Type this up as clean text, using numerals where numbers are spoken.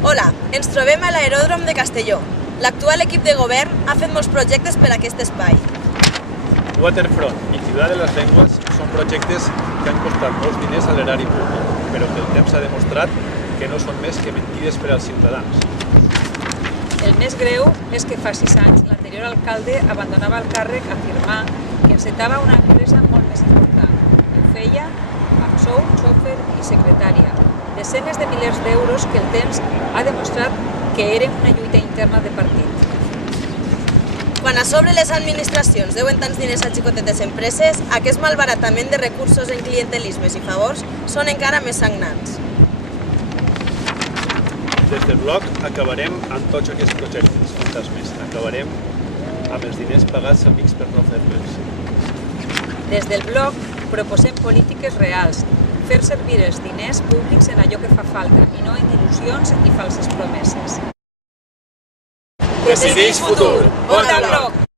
Hola, ens trobem a l'aeròdrom de Castelló. L'actual equip de govern ha fet molts projectes per a aquest espai. Waterfront i Ciutat de les Llengües són projectes que han costat molts diners a l'erari públic, però que el temps ha demostrat que no són més que mentides per als ciutadans. El més greu és que fa 6 anys l'anterior alcalde abandonava el càrrec a afirmar que encetava una empresa molt més important i ho feia amb sou, xòfer i secretària. Desenes de milers d'euros que el temps ha demostrat que eren una lluita interna de partit. Quan a sobre les administracions deuen tants diners a xicotetes empreses, aquest malbaratament de recursos en clientelismes i favors són encara més sagnants. Des del bloc acabarem amb tots aquests projectes fantasmes. Acabarem amb els diners pagats a amics per no fer-les. Des del bloc proposem polítiques reals, fer servir els diners públics en allò que fa falta i no en il·lusions i falses promeses. Decideix futur. Vota bloc!